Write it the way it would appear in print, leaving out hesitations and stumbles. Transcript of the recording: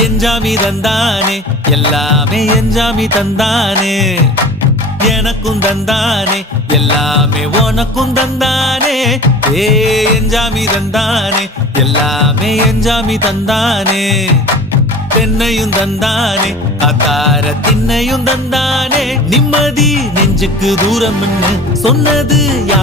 என்ஜாமி தந்தானே எல்லாமே என்ஜாமி தந்தானே எனக்கும் தந்தானே எல்லாமே உனக்கும் தந்தானே ஏ என்ஜாமி தந்தானே எல்லாமே என்ஜாமி தந்தானே தென்னையும் தந்தானே காத்தார திண்ணையும் தந்தானே நிம்மதி நெஞ்சுக்கு தூரம் சொன்னது